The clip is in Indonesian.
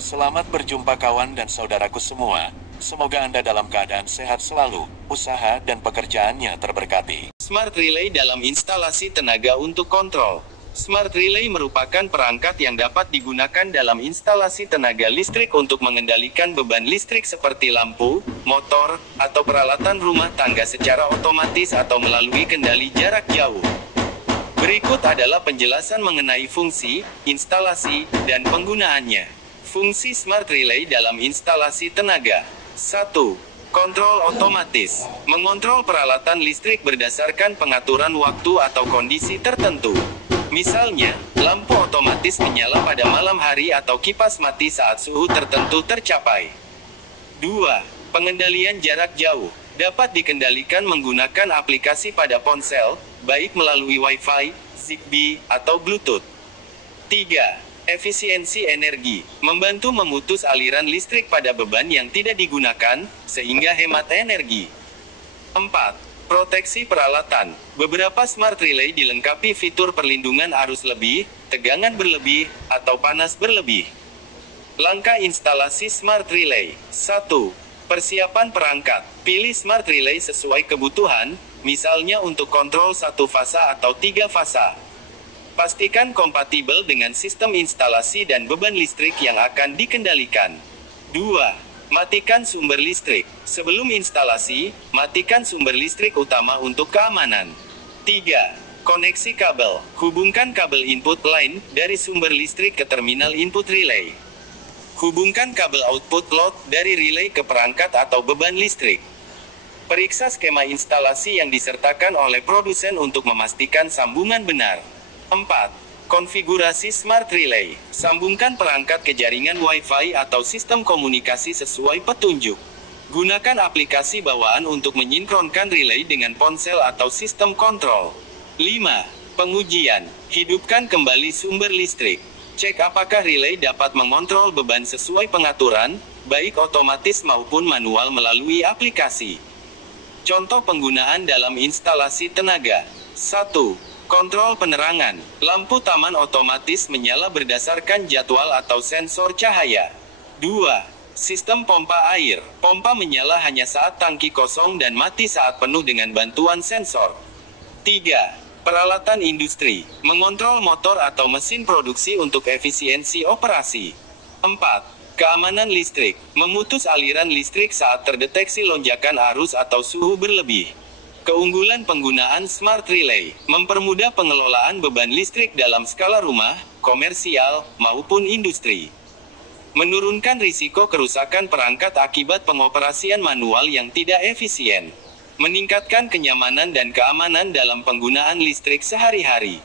Selamat berjumpa kawan dan saudaraku semua. Semoga Anda dalam keadaan sehat selalu, usaha dan pekerjaannya terberkati. Smart Relay dalam instalasi tenaga untuk kontrol. Smart Relay merupakan perangkat yang dapat digunakan dalam instalasi tenaga listrik untuk mengendalikan beban listrik seperti lampu, motor, atau peralatan rumah tangga secara otomatis atau melalui kendali jarak jauh. Berikut adalah penjelasan mengenai fungsi, instalasi, dan penggunaannya. Fungsi Smart Relay dalam instalasi tenaga. 1. Kontrol otomatis. Mengontrol peralatan listrik berdasarkan pengaturan waktu atau kondisi tertentu. Misalnya, lampu otomatis menyala pada malam hari atau kipas mati saat suhu tertentu tercapai. 2. Pengendalian jarak jauh. Dapat dikendalikan menggunakan aplikasi pada ponsel, baik melalui Wi-Fi, Zigbee, atau Bluetooth. 3. Efisiensi energi. Membantu memutus aliran listrik pada beban yang tidak digunakan, sehingga hemat energi. 4. Proteksi peralatan. Beberapa Smart Relay dilengkapi fitur perlindungan arus lebih, tegangan berlebih, atau panas berlebih. Langkah instalasi Smart Relay. 1. Persiapan perangkat. Pilih Smart Relay sesuai kebutuhan, misalnya untuk kontrol 1 fasa atau 3 fasa. Pastikan kompatibel dengan sistem instalasi dan beban listrik yang akan dikendalikan. 2. Matikan sumber listrik. Sebelum instalasi, matikan sumber listrik utama untuk keamanan. 3. Koneksi kabel. Hubungkan kabel input line dari sumber listrik ke terminal input relay. Hubungkan kabel output load dari relay ke perangkat atau beban listrik. Periksa skema instalasi yang disertakan oleh produsen untuk memastikan sambungan benar. 4. Konfigurasi Smart Relay. Sambungkan perangkat ke jaringan Wi-Fi atau sistem komunikasi sesuai petunjuk. Gunakan aplikasi bawaan untuk menyinkronkan relay dengan ponsel atau sistem kontrol. 5. Pengujian. Hidupkan kembali sumber listrik. Cek apakah relay dapat mengontrol beban sesuai pengaturan, baik otomatis maupun manual melalui aplikasi. Contoh penggunaan dalam instalasi tenaga. 1. Kontrol penerangan. Lampu taman otomatis menyala berdasarkan jadwal atau sensor cahaya. 2. Sistem pompa air. Pompa menyala hanya saat tangki kosong dan mati saat penuh dengan bantuan sensor. 3. Peralatan industri. Mengontrol motor atau mesin produksi untuk efisiensi operasi. 4. Keamanan listrik. Memutus aliran listrik saat terdeteksi lonjakan arus atau suhu berlebih. Keunggulan penggunaan Smart Relay mempermudah pengelolaan beban listrik dalam skala rumah, komersial, maupun industri. Menurunkan risiko kerusakan perangkat akibat pengoperasian manual yang tidak efisien. Meningkatkan kenyamanan dan keamanan dalam penggunaan listrik sehari-hari.